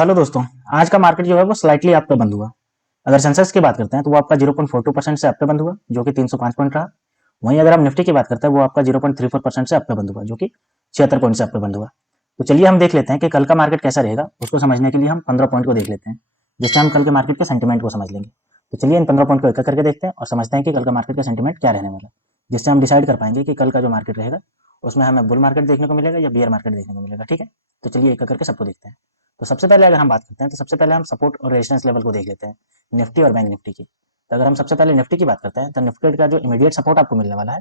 Hello दोस्तों। आज का मार्केट जो है वो स्लाइटली अप पे बंद हुआ। अगर सेंसेक्स की बात करते हैं तो वो आपका 0.42% से अप पे बंद हुआ, जो कि 305 पॉइंट रहा। वहीं अगर हम निफ्टी की बात करते हैं वो आपका 0.34% से अप पे बंद हुआ, जो कि 76 पॉइंट से अप पे बंद हुआ। तो चलिए हम देख लेते हैं कि कल का मार्केट कैसा रहेगा। उसको समझने के लिए हम 15 पॉइंट को देख लेते हैं, जिससे हम कल के मार्केट के सेंटीमेंट को समझ लेंगे। तो चलिए इन 15 पॉइंट को एक करके देखते हैं और समझते हैं कि कल का मार्केट का सेंटीमेंट क्या रहने वाला है, जिससे हम डिसाइड कर पाएंगे कि कल का जो मार्केट रहेगा उसमें हमें बुल मार्केट देखने को मिलेगा या बियर मार्केट देखने को मिलेगा। ठीक है, तो चलिए एक करके सबको देखते हैं। तो सबसे पहले अगर हम बात करते हैं तो सबसे पहले हम सपोर्ट और रेजिस्टेंस लेवल को देख लेते हैं, निफ्टी और बैंक निफ्टी की। तो अगर हम सबसे पहले निफ्टी की बात करते हैं तो निफ्टी का जो इमीडिएट सपोर्ट आपको मिलने वाला है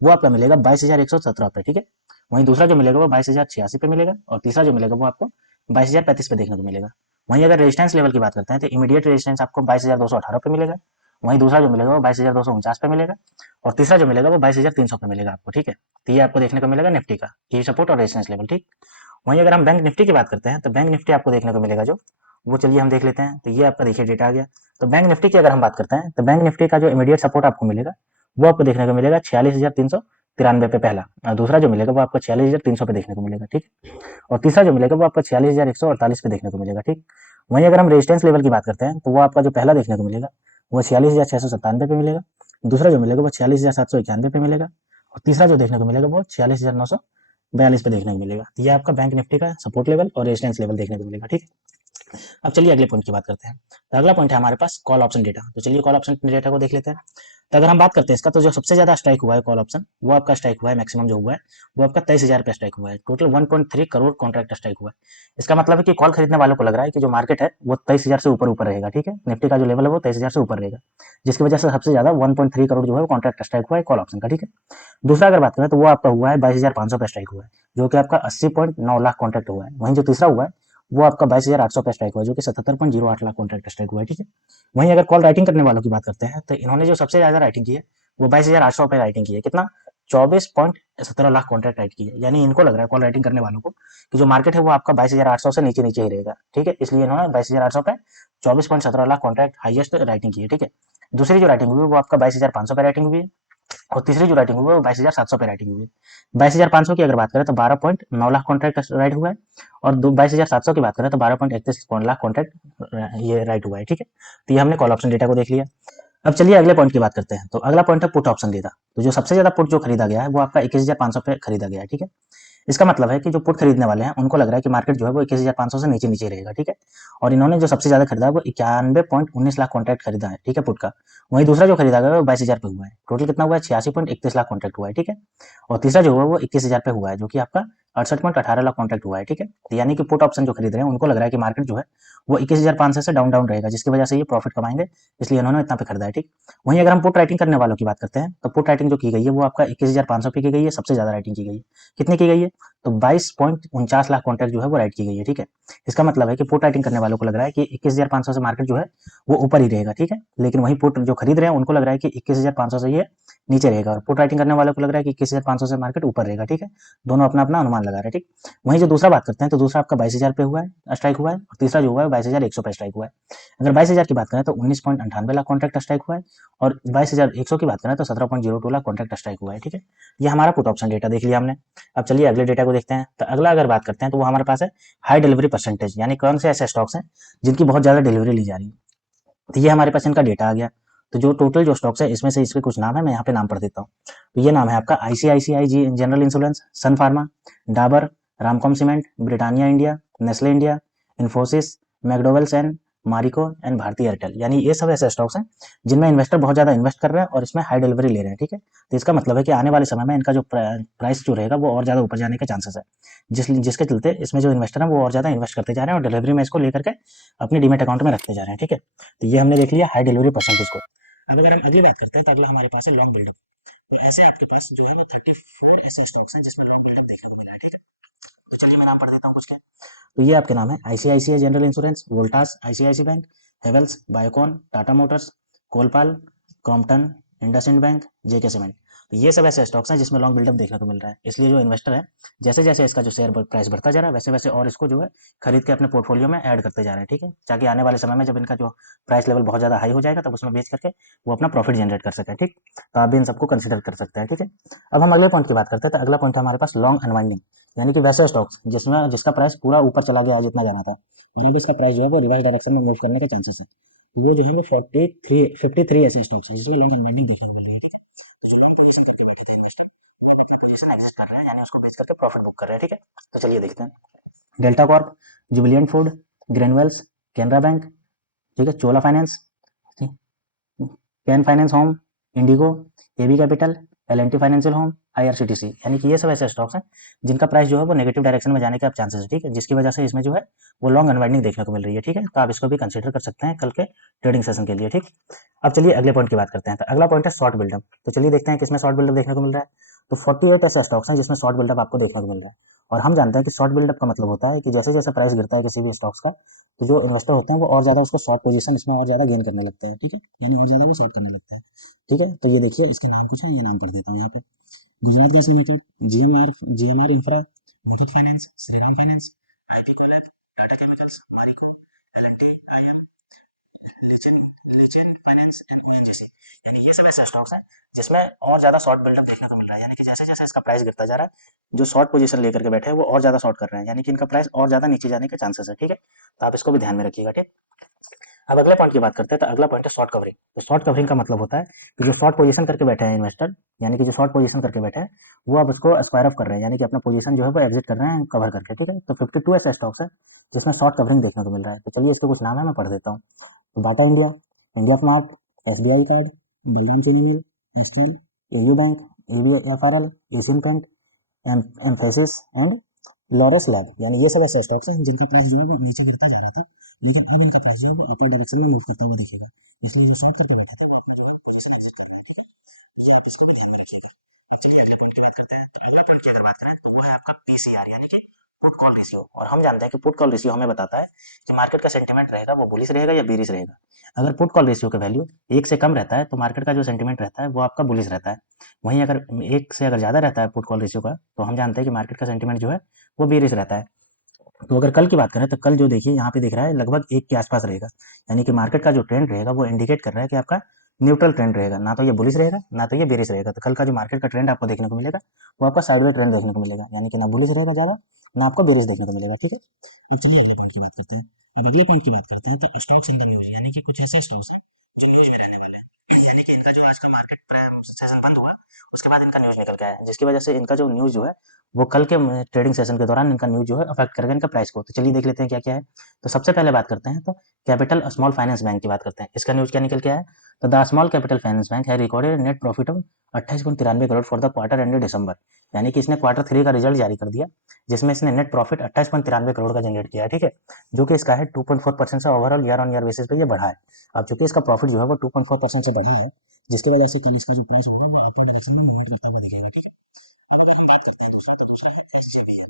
वो आपका मिलेगा 22,117 पे। ठीक है, वहीं दूसरा जो मिलेगा वो 22,086 पे मिलेगा और तीसरा जो मिलेगा वो आपको 22,035 पे देखने को मिलेगा। वहीं अगर रेजिस्टेंस लेवल की बात करते हैं तो इमीडिएट रेजिस्टेंस आपको 22,218 पे मिलेगा। वहीं दूसरा जो मिलेगा वो 22,249 पे मिलेगा और तीसरा जो मिलेगा वो 22,300 पे मिलेगा आपको। ठीक है, तो ये आपको देखने को मिलेगा निफ्टी का ये सपोर्ट और रेजिस्टेंस लेवल। ठीक, वहीं अगर हम बैंक निफ्टी की बात करते हैं तो बैंक निफ्टी आपको देखने को मिलेगा जो वो चलिए हम देख लेते हैं। तो ये आपका देखिए डेटा आ गया। तो बैंक निफ्टी की अगर हम बात करते हैं तो बैंक निफ्टी का जो इमीडिएट सपोर्ट आपको मिलेगा वो आपको देखने को मिलेगा 46,393 पे पहला, और दूसरा जो मिलेगा वो आपको 46,300 पे देखने को मिलेगा। ठीक, और तीसरा जो मिलेगा वो आपको 46,148 पे देखने को मिलेगा। ठीक, वहीं अगर हम रेजिस्टेंस लेवल की बात करते हैं तो वो आपका जो पहला देखने को मिलेगा वो 46,697 पे मिलेगा, दूसरा जो मिलेगा वो 46,791 पे मिलेगा और तीसरा जो देखने को मिलेगा वो 46,942 पे देखने को मिलेगा। तो ये आपका बैंक निफ्टी का सपोर्ट लेवल और रेजिस्टेंस लेवल देखने को मिलेगा। ठीक, अब चलिए अगले पॉइंट की बात करते हैं। तो अगला पॉइंट है हमारे पास कॉल ऑप्शन डेटा। तो चलिए कॉल ऑप्शन डेटा को देख लेते हैं। तो अगर हम बात करते हैं इसका, तो जो सबसे ज्यादा स्ट्राइक हुआ है कॉल ऑप्शन वो आपका स्ट्राइक हुआ है, मैक्सिमम जो हुआ है वो आपका 23,000 पे स्ट्राइक हुआ है। टोटल 1.3 करोड़ कॉन्ट्रैक्ट स्ट्राइक हुआ है। इसका मतलब है कि कॉल खरीदने वालों को लग रहा है कि जो मार्केट है वो 23,000 से ऊपर ऊपर रहेगा। ठीक है, निफ्टी का जो लेवल है वो 23,000 से ऊपर रहेगा, जिसकी वजह से सबसे ज्यादा 1.3 करोड़ जो है कॉन्ट्रैक्ट स्ट्राइक हुआ है कॉल ऑप्शन का। ठीक है, दूसरा अगर बात करें तो वो आपका हुआ है 22,500 पे स्ट्राइक हुआ है, जो कि आपका 80.9 लाख कॉन्ट्रैक्ट हुआ है। वहीं जो तीसरा हुआ है वो आपका 22,800 पे स्ट्राइक हुआ है, जो कि 77.08 लाख कॉन्ट्रैक्ट स्ट्राइक हुआ है। ठीक है, वहीं अगर कॉल राइटिंग करने वालों की बात करते हैं तो इन्होंने जो सबसे ज्यादा राइटिंग की है वो 22,800 पे राइटिंग की है। कितना? 24.17 लाख कॉन्ट्रैक्ट राइट की है। यानी इनको लग रहा है कॉल राइटिंग करने वालों को कि जो मार्केट है वो आपका 22,800 से नीचे नीचे ही रहेगा। ठीक है, इसलिए इन्होंने 22,800 पे 24.17 लाख कॉन्ट्रैक्ट हाईएस्ट राइटिंग की है। ठीक है, दूसरी जो राइटिंग हुई है वो आपका 22,500 पे राइटिंग हुई है और तीसरी जो राइटिंग हुई है वो 22,700 पे राइटिंग हुई है। 22,500 की अगर बात करें तो 12.9 लाख कॉन्ट्रैक्ट राइट हुआ है और 22,700 की बात करें तो 12.31 लाख कॉन्ट्रैक्ट ये राइट हुआ है। ठीक है, तो ये हमने कॉल ऑप्शन डेटा को देख लिया। अब चलिए अगले पॉइंट की बात करते हैं। तो अगला पॉइंट है पुट ऑप्शन डेटा। तो जो सबसे ज्यादा पुट जो खरीदा गया है वो आपका 21,500 पे खरीदा गया है। ठीक है, इसका मतलब है कि जो पुट खरीदने वाले हैं उनको लग रहा है कि मार्केट जो है वो 21,500 से नीचे नीचे रहेगा। ठीक है, और इन्होंने जो सबसे ज्यादा खरीदा है वो 91.19 लाख कॉन्ट्रैक्ट खरीदा है। ठीक है, पुट का। वहीं दूसरा जो खरीदा गया वो 22,000 पे हुआ है। टोटल कितना हुआ है? 86.31 लाख कॉन्ट्रैक्ट हुआ है। ठीक है, और तीसरा जो हुआ वो 21,000 पे हुआ है, जो कि आपका 68.18 लाख कॉन्ट्रैक्ट हुआ है। ठीक है, तो यानी कि पुट ऑप्शन जो खरीद रहे हैं उनको लग रहा है कि मार्केट जो है वो 21,500 से डाउन डाउन रहेगा, जिसकी वजह से ये प्रॉफिट कमाएंगे, इसलिए इन्होंने इतना पे खरीदा है। ठीक, वहीं अगर हम पुट राइटिंग करने वालों की बात करते हैं तो पुट राइटिंग जो की गई है वो आपका 21,500 पे की गई है, सबसे ज्यादा राइटिंग की गई है। कितनी की गई है? तो 22.49 लाख कॉन्ट्रैक्ट जो है वो राइट की गई है। ठीक है, इसका मतलब है कि पुट राइटिंग करने वालों को लग रहा है कि 21,500 से मार्केट जो है वो ऊपर ही रहेगा। ठीक है, लेकिन वही पुट जो खरीद रहे हैं उनको लग रहा है कि 21,500 से ये नीचे रहेगा और पुट राइटिंग करने वालों को लग रहा है कि 21,500 से मार्केट ऊपर रहेगा। ठीक है, दोनों अपना अपना अनुमान लगा रहे हैं। ठीक, वहीं जो दूसरा बात करते हैं तो दूसरा आपका 22,000 पे हुआ है स्ट्राइक हुआ है और तीसरा जो हुआ है 22,100 पे स्ट्राइक हुआ है। अगर 22,000 की बात करें तो 19.98 लाख कॉन्ट्रैक्ट स्ट्राइक हुआ है और 22,100 की बात करें तो 17.02 लाख कॉन्ट्रैक्ट स्ट्राइक हुआ है। ठीक है, ये हमारा पुट ऑप्शन डेटा देख लिया हमने। अब चलिए अगले डेटा को देखते हैं। तो अगला अगर बात करते हैं तो वो हमारे पास है हाई डिलीवरी परसेंटेज, यानी कौन से ऐसे स्टॉक्स हैं जिनकी बहुत ज्यादा डिलीवरी ली जा रही है। तो ये हमारे पास इनका डेटा आ गया। तो जो टोटल जो स्टॉक्स है इसमें से इसके कुछ नाम है, मैं यहाँ पे नाम पढ़ देता हूँ। तो ये नाम है आपका आईसीआईसीआई जी general insurance, sun pharma, Dabur, Ramco cement, Britannia India, Nestle India, Infosys, McDowell's and Marico and Bharti Airtel. यानी ये सब ऐसे स्टॉक्स हैं जिनमें इन्वेस्टर बहुत ज्यादा इन्वेस्ट कर रहे हैं और इसमें हाई डिलीवरी ले रहे हैं। ठीक है, तो इसका मतलब है कि आने वाले समय में इनका जो प्राइस जो रहेगा वो और ज्यादा ऊपर जाने के चांसेस है, जिसके चलते इसमें जो इन्वेस्टर है वो और ज्यादा इन्वेस्ट करते जा रहे हैं और डिलीवरी में इसको लेकर के अपने डीमेट अकाउंट में रखते जा रहे हैं। ठीक है, तो ये हमने देख लिया हाई डिलीवरी परसेंटेज को। अब अगर हम अगली बात करते हैं तो अगला हमारे पास है लॉन्ग बिल्डअप। तो ऐसे आपके पास जो है वो 34 ऐसे स्टॉक्स हैं जिसमें लॉन्ग बिल्डअप देखने को मिला है। ठीक है, तो चलिए मैं नाम पढ़ देता हूँ कुछ के। तो ये आपके नाम है ICICI general insurance, Voltas, ICICI bank, Havells, Biocon, Tata motors, Colpal, Crompton, IndusInd bank, JK cement. तो ये सब ऐसे स्टॉक्स हैं जिसमें लॉन्ग बिल्डअप देखने को मिल रहा है, इसलिए जो इन्वेस्टर है जैसे जैसे इसका जो शेयर प्राइस बढ़ता जा रहा है वैसे वैसे और इसको जो है खरीद के अपने पोर्टफोलियो में ऐड करते जा रहे हैं। ठीक है, ताकि आने वाले समय में जब इनका जो प्राइस लेवल बहुत ज्यादा हाई हो जाएगा तब उसमें बेच करके वो अपना प्रॉफिट जनरेट कर सके। ठीक, तो आप भी इन सबको कंसिडर कर सकते हैं। ठीक है, अब हम अगले पॉइंट की बात करते हैं। तो अगला पॉइंट है हमारे पास लॉन्ग अनवाइंडिंग, यानी कि वैसे स्टॉक्स जिसमें जिसका प्राइस पूरा ऊपर चला गया जितना जाना था, और इसका प्राइस जो है वो रिवर्स डायरेक्शन में मूव करने के चांसेस है। वो जो है वो 53 ऐसे स्टॉक्स है जिसमें लॉन्ग अनवाइंडिंग देखने को मिल रही है, ठीक है। तो जो लॉन्ग पोजीशन करके बैठे थे इन्वेस्टर, वो अब अपना पोजीशन एग्जिट कर रहे हैं, यानी उसको बेच करके प्रॉफिट बुक कर रहे हैं, ठीक है। तो चलिए देखते हैं। Delta Corp, Jubilant food, Granules, Canara bank, ठीक है, Chola finance, Can finance home, IndiGo, AB capital, L and T financial home, IRCTC, यानी कि ये सब ऐसे स्टॉक्स हैं जिनका प्राइस जो है वो नेगेटिव डायरेक्शन में जाने के अब चांसेस है, ठीक है, जिसकी वजह से इसमें जो है वो लॉन्ग अनवाइंडिंग देखने को मिल रही है, ठीक है। तो आप इसको भी कंसिडर कर सकते हैं कल के ट्रेडिंग सेशन के लिए, ठीक। अब चलिए अगले पॉइंट की बात करते हैं। तो अगला पॉइंट है शॉर्ट बिल्डअप। तो चलिए देखते हैं किसमें शॉर्ट बिल्डअप देखने को मिल रहा है। तो 48 ऐसे स्टॉक्स हैं जिसमें शॉर्ट बिल्डअप आपको देखने को मिल रहा है। और हम जानते हैं कि शॉर्ट बिल्डअप का मतलब होता है कि जैसे जैसे प्राइस गिरता है किसी भी स्टॉक्स का, तो जो इन्वेस्टर होते हैं वो और ज्यादा उसको शॉर्ट पोजीशन इसमें और ज्यादा गेन करने लगता है, ठीक है, यानी और ज्यादा वो शॉर्ट करने लगता है, ठीक है। तो ये देखिए इसका नाम कुछ है, ये नाम पढ़ देता हूँ यहाँ पे। Gujarat Gas Limited, GMR Infra, Muthoot Finance, Shriram Finance, Ipca Lab, Tata Chemicals, Marico, L and T, लिचिन फाइनेंस एंड ओएनजीसी, यानी ये सब ऐसे स्टॉक्स हैं जिसमें और ज्यादा शॉर्ट बिल्डअप देखने को मिल रहा है, यानी कि जैसे जैसे इसका प्राइस गिरता जा रहा है जो शॉर्ट पोजीशन लेकर के बैठे हैं वो और ज्यादा शॉर्ट कर रहे हैं, यानी कि इनका प्राइस और ज्यादा नीचे जाने के चांसेस है, ठीक है। तो आप इसको भी ध्यान में रखिएगा, ठीक। अब अगले पॉइंट की बात करते हैं। तो अगला पॉइंट है शॉर्ट कवरिंग। तो शॉर्ट कवरिंग का मतलब होता है कि जो शॉर्ट पोजीशन करके बैठे हैं इन्वेस्टर, यानी कि जो शॉर्ट पोजीशन करके बैठे हैं वो अब उसको एक्सपायर अप कर रहे हैं, यानी कि अपना पोजीशन जो है वो एग्जिट कर रहे हैं कवर करके, ठीक है। तो 52 ऐसे स्टॉक्स है जिसमें शॉर्ट कवरिंग देखने को मिल रहा है। तो चलिए इसके कुछ नाम है, मैं पढ़ देता हूँ। तो data India, India smart, SBI card, बलराम चैनल, Astral, AU bank, ABFRL, Asian paint, Mphasis and Laurus lab, यानी ये सब ऐसे स्टॉक्स हैं जिनका प्राइस जो है वो नीचे गिरता जा रहा था, लेकिन अब इनका प्राइस जो है वो अपर डायरेक्शन में मूव करता हुआ दिखेगा। इसलिए जो सेट करके बैठे थे वो आपको पोजीशन एग्जिट कर रहा है, ठीक है। ये आप इसको ध्यान में रखिएगा। अब चलिए अगले पॉइंट की बात करते हैं। तो अगला पॉइंट की अगर बात करें तो वो है आपका पीसीआर, यानी कि पुट कॉल रेशियो। और हम जानते हैं कि पुट कॉल रेशियो हमें बताता है कि मार्केट का सेंटीमेंट रहेगा वो बुलिश रहेगा या बेरिश रहेगा। अगर पुट कॉल रेशियो का वैल्यू 1 से कम रहता है तो मार्केट का जो सेंटीमेंट रहता है वो आपका बुलिश रहता है। वहीं अगर 1 से अगर ज्यादा रहता है पुट कॉल रेशियो का, तो हम जानते हैं कि मार्केट का सेंटीमेंट जो है वो बेरिश रहता है। तो अगर कल की बात करें तो कल जो देखिए यहाँ पे दिख रहा है लगभग 1 के आसपास रहेगा, यानी कि मार्केट का जो ट्रेंड रहेगा वो इंडिकेट कर रहा है कि आपका न्यूट्रल ट्रेंड रहेगा, ना तो ये बुलिश रहेगा ना तो ये बेरिश रहेगा। तो कल का जो मार्केट का ट्रेंड आपको देखने को मिलेगा वो आपका साइडवे ट्रेंड देखने को मिलेगा, यानी कि ना बुलिश रहेगा ज्यादा ना आपको बेरिश देखने को मिलेगा, ठीक है। तो चलिए अगले पॉइंट की बात करते हैं। अब अगले पॉइंट की बात करते हैं तो स्टॉक्स इन द न्यूज, यानी कि कुछ ऐसे स्टॉक्स हैं जो न्यूज में रहने वाले हैं, यानी कि इनका जो आज का मार्केट सेशन बंद हुआ उसके बाद इनका न्यूज निकल के आया है, जिसकी वजह से इनका जो न्यूज जो है वो कल के ट्रेडिंग सेशन के दौरान इनका न्यूज जो है अफेक्ट करेगा इनका प्राइस को। तो चलिए देख लेते हैं क्या क्या है। तो सबसे पहले बात करते हैं तो कैपिटल स्मॉल फाइनेंस बैंक की बात करते हैं। इसका न्यूज क्या निकल के आया है। तो the small capital finance bank है recorded net profit of 28.93 crore for the quarter ended December, यानी कि इसने क्वार्टर 3 का रिजल्ट जारी कर दिया जिसमें इसने नेट प्रॉफिट 28.93 करोड़ का जनरेट किया है, ठीक है, जो कि इसका है 2.4% से overall year on year basis पे ये बढ़ा है। अब चूंकि इसका प्रॉफिट जो है वो 2.4% से बढ़ा है, जिसकी वजह से कल इसका जो प्राइस होगा वो अपर डायरेक्शन में मूवमेंट करता हुआ दिखेगा, ठीक है। अब अगर हम बात करते हैं दूसरा, तो दूसरा है एसजेवीएन।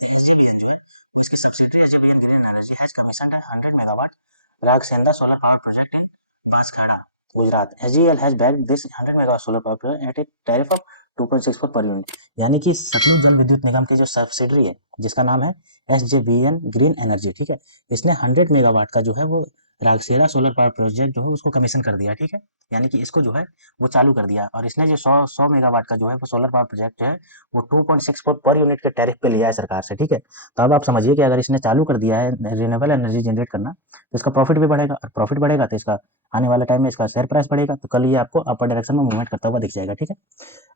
एसजेवीएन जो है वो इसकी subsidiary SJVN green energy has commissioned 100 megawatt Raghanesda solar power project in Banaskantha, Gujarat. SGL has backed this 100 megawatt solar power project at a tariff of 2.64 per unit, यानी कि सतलुज जल विद्युत निगम की जो सब्सिडरी है जिसका नाम है एसजेवीएन ग्रीन एनर्जी, ठीक है, इसने 100 मेगावाट का जो है वो रागसेरा सोलर पावर प्रोजेक्ट जो है उसको कमीशन कर दिया, ठीक है, यानी कि इसको जो है वो चालू कर दिया। और इसने जो 100 मेगावाट का जो है वो सोलर पावर प्रोजेक्ट जो है वो 2.64 पर यूनिट के टैरिफ पे लिया है सरकार से, ठीक है। तो अब आप समझिए कि अगर इसने चालू कर दिया है रिन्यूएबल एनर्जी जनरेट करना तो इसका प्रॉफिट भी बढ़ेगा, और प्रॉफिट बढ़ेगा तो इसका आने वाले टाइम में इसका शेयर प्राइस बढ़ेगा, तो कल ये आपको अपर डायरेक्शन में मूवमेंट करता हुआ दिख जाएगा, ठीक है।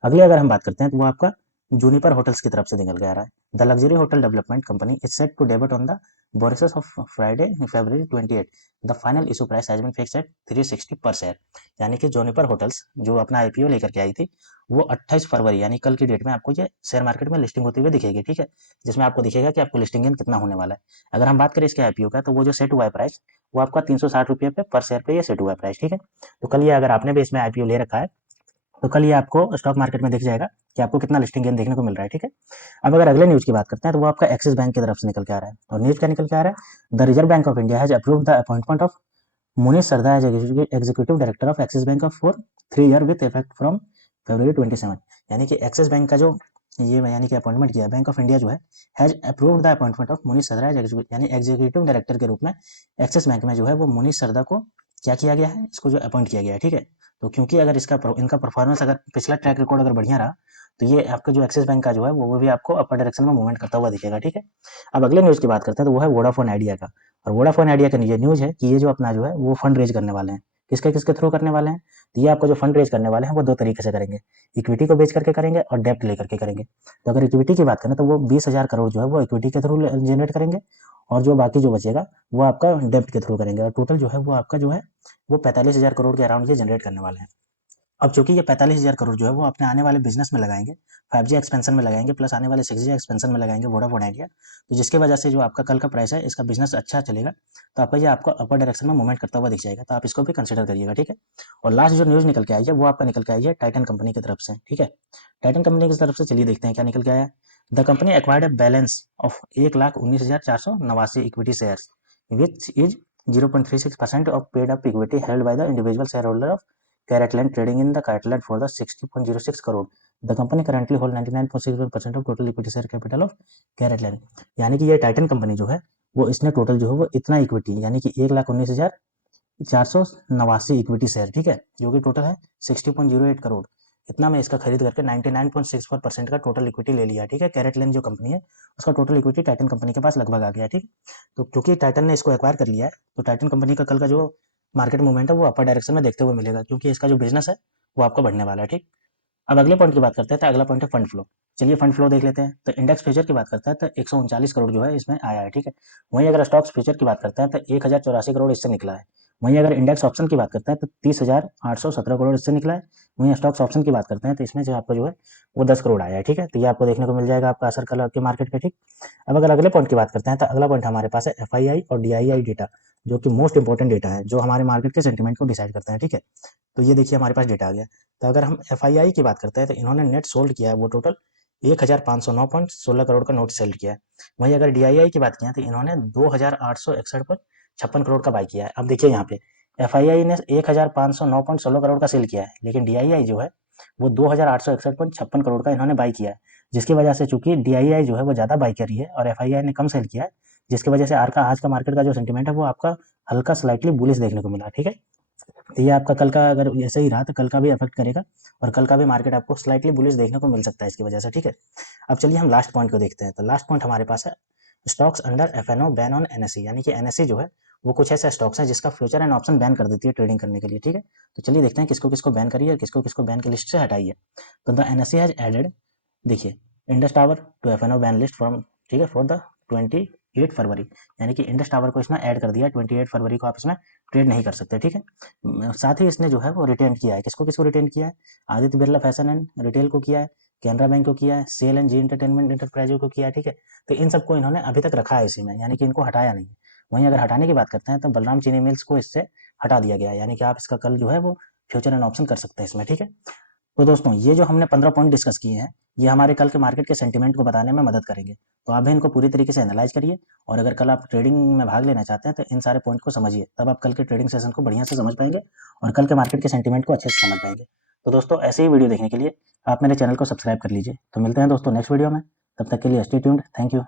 अगले अगर हम बात करते हैं तो वो आपका जूनिपर होटल्स की तरफ से निकल के आ रहा है। The luxury hotel development company is set to debut on the bourses of Friday February 28। The final issue price has been fixed at 360 per share, यानी कि जूनिपर होटल्स जो अपना आईपीओ लेकर के आई थी वो 28 फरवरी यानी कल की डेट में आपको ये शेयर मार्केट में लिस्टिंग होती हुई दिखेगी, ठीक है, जिसमें आपको दिखेगा कि आपको लिस्टिंग गेन कितना होने वाला है। अगर हम बात करें इसके आईपीओ का तो वो जो सेट हुआ है प्राइस वो आपका 360 रुपये पे पर शेयर पे ये सेट हुआ है प्राइस, ठीक है। तो कल ये अगर आपने भी इसमें आईपीओ ले रखा है तो कल ये आपको स्टॉक मार्केट में दिख जाएगा कि आपको कितना लिस्टिंग गेन देखने को मिल रहा है, ठीक है। अब अगर अगले न्यूज की बात करते हैं तो वो आपका एक्सिस बैंक की तरफ से निकल के आ रहा है, और न्यूज क्या निकल के आ रहा है। The reserve bank of India has approved the appointment of Munish Sarda as executive director of Axis bank of for 3 year with effect from February 27, यानी कि एक्सिस बैंक का जो ये यानी कि अपॉइंटमेंट किया बैंक ऑफ इंडिया जो है has approved the appointment of Munish Sarda यानी एग्जीक्यूटिव डायरेक्टर के रूप में एक्सिस बैंक में जो है वो मुनीश सरदा को क्या किया गया है, इसको जो अपॉइंट किया गया है, ठीक है। तो क्योंकि अगर इनका परफॉर्मेंस अगर पिछला ट्रैक रिकॉर्ड अगर बढ़िया रहा तो ये आपका जो एक्सिस बैंक का जो है वो भी आपको अपर डायरेक्शन में मूवमेंट करता हुआ दिखेगा, ठीक है। अब अगले न्यूज़ की बात करते हैं, तो वो है वोडाफोन आइडिया का। और वोडाफोन आइडिया का ये न्यूज़ है कि ये जो अपना जो है वो फंड रेज करने वाले हैं। किसके थ्रू करने वाले हैं? तो ये आपको जो फंड रेज करने वाले हैं वो दो तरीके से करेंगे, इक्विटी को बेच करके करेंगे और डेप्ट लेकर के करेंगे। तो अगर इक्विटी की बात करें तो वो 20,000 करोड़ जो है वो इक्विटी के थ्रू जनरेट करेंगे, और जो बाकी जो बचेगा वो आपका डेप्ट के थ्रू करेंगे, और टोटल जो है वो आपका जो है वो 45,000 करोड़ के अराउंड ये जनरेट करने वाले हैं। अब चूंकि ये 45,000 करोड़ जो है वो अपने आने वाले बिजनेस में लगाएंगे, 5G एक्सपेंशन में लगाएंगे, प्लस आने वाले 6G एक्सपेंशन में लगाएंगे वोडाफोन आइडिया। तो जिसकी वजह से जो आपका कल का प्राइस है इसका बिजनेस अच्छा चलेगा, तो आपका ये आपको अपर डायरेक्शन में मूवमेंट करता हुआ दिख जाएगा, तो आप इसको भी कंसिडर करिएगा, ठीक है। और लास्ट जो न्यूज़ निकल के आई है वो आपका निकल के आई है टाइटन कंपनी की तरफ से, ठीक है। टाइटन कंपनी की तरफ से चलिए देखते हैं क्या निकल के आया है। The company acquired a balance of 1,19,489 equity shares which is 0.36% of paid up equity held by the individual shareholder of CaratLand trading in the CaratLand for the 60.06 crore. The company currently hold 99.61% of total equity share capital of CaratLand. यानी कि ये Titan company जो है वो इसने total जो है वो इतना इक्विटी यानी कि 1,19,489 इक्विटी शेयर, ठीक है, जो कि टोटल है 60.08 करोड़, इतना में इसका खरीद करके 99.64% का टोटल इक्विटी ले लिया, ठीक है। कैरेटलैंड जो कंपनी है उसका टोटल इक्विटी टाइटन कंपनी के पास लगभग आ गया, ठीक। तो क्योंकि टाइटन ने इसको एक्वायर कर लिया है तो टाइटन कंपनी का कल का जो मार्केट मूवमेंट है वो अपर डायरेक्शन में देखते हुए मिलेगा, क्योंकि इसका जो बिजनेस है वो आपका बढ़ने वाला है, ठीक। अब अगले पॉइंट की बात करते हैं, तो अगला पॉइंट है फंड फ्लो। चलिए फंड फ्लो देख लेते हैं। तो इंडेक्स फ्यूचर की बात करते हैं तो 139 करोड़ जो है इसमें आया है, ठीक है। वहीं अगर स्टॉक्स फ्यूचर की बात करते हैं तो 1,084 करोड़ इससे निकला है। वहीं अगर इंडेक्स ऑप्शन की बात करते हैं तो 30,817 करोड़ इससे निकला है। वहीं स्टॉक्स ऑप्शन की बात करते हैं तो इसमें जो आपका जो है वो 10 करोड़ आया है, ठीक है। तो ये आपको देखने को मिल जाएगा आपका असर कल के मार्केट पे, ठीक। अब अगर अगले पॉइंट की बात करते हैं तो अगला पॉइंट हमारे पास है FII और DII डेटा, जो कि मोस्ट इंपॉर्टेंट डेटा है जो हमारे मार्केट के सेंटिमेंट को डिसाइड करते हैं, ठीक है। तो ये देखिए हमारे पास डेटा आ गया। तो अगर हम FII की बात करते हैं तो इन्होंने नेट सोल्ड किया है वो टोटल 1,509.16 करोड़ का नोट सेल किया है। वहीं अगर DII की बात किया तो इन्होंने 2,861.56 करोड़ का बाई किया है। अब देखिए यहाँ पे FII ने 1,509.16 करोड़ का सेल किया है, लेकिन DII जो है वो 2,861.56 करोड़ का इन्होंने बाई किया है, जिसकी वजह से चूंकि DII जो है वो ज्यादा बाई कर रही है और FII ने कम सेल किया है, जिसकी वजह से आज का मार्केट का जो सेंटिमेंट है वो आपका हल्का स्लाइटली बुलिश देखने को मिला, ठीक है। तो ये आपका कल का अगर ऐसे ही रहा तो कल का भी अफेक्ट करेगा, और कल का भी मार्केट आपको स्लाइटली बुलिश देखने को मिल सकता है इसकी वजह से, ठीक है। अब चलिए हम लास्ट पॉइंट को देखते हैं। तो लास्ट पॉइंट हमारे पास है stocks under FNO ban on NSE, यानी कि NSE जो है वो कुछ ऐसे स्टॉक्स हैं जिसका फ्यूचर एंड ऑप्शन बैन कर देती है ट्रेडिंग करने के लिए, ठीक है। तो चलिए देखते हैं किसको किसको बैन करी है, किसको किसको बैन की लिस्ट से हटाई है। तो द NSE हैज एडेड, देखिए, Indus Tower to FNO ban list from, ठीक है, फॉर द 28 फरवरी, यानी कि इंडस टावर को इसने ऐड कर दिया 28 फरवरी को आप इसमें ट्रेड नहीं कर सकते, ठीक है। साथ ही इसने जो है वो रिटेन किया है, किसको किसको रिटेन किया है? Aditya Birla Fashion and Retail को किया है, कैनरा बैंक को किया है, SAIL and Zee Entertainment Enterprise को किया है, ठीक है। तो इन सबको इन्होंने अभी तक रखा है इसी में, यानी कि इनको हटाया नहीं। वहीं अगर हटाने की बात करते हैं तो बलराम चीनी मिल्स को इससे हटा दिया गया है, यानी कि आप इसका कल जो है वो फ्यूचर एंड ऑप्शन कर सकते हैं इसमें, ठीक है। तो दोस्तों ये जो हमने 15 पॉइंट डिस्कस किए हैं ये हमारे कल के मार्केट के सेंटीमेंट को बताने में मदद करेंगे, तो आप भी इनको पूरी तरीके से एनालाइज करिए, और अगर कल आप ट्रेडिंग में भाग लेना चाहते हैं तो इन सारे पॉइंट को समझिए, तब आप कल के ट्रेडिंग सेशन को बढ़िया से समझ पाएंगे और कल के मार्केट के सेंटीमेंट को अच्छे से समझ पाएंगे। तो दोस्तों ऐसे ही वीडियो देखने के लिए आप मेरे चैनल को सब्सक्राइब कर लीजिए। तो मिलते हैं दोस्तों नेक्स्ट वीडियो में, तब तक के लिए स्टे ट्यून्ड, थैंक यू।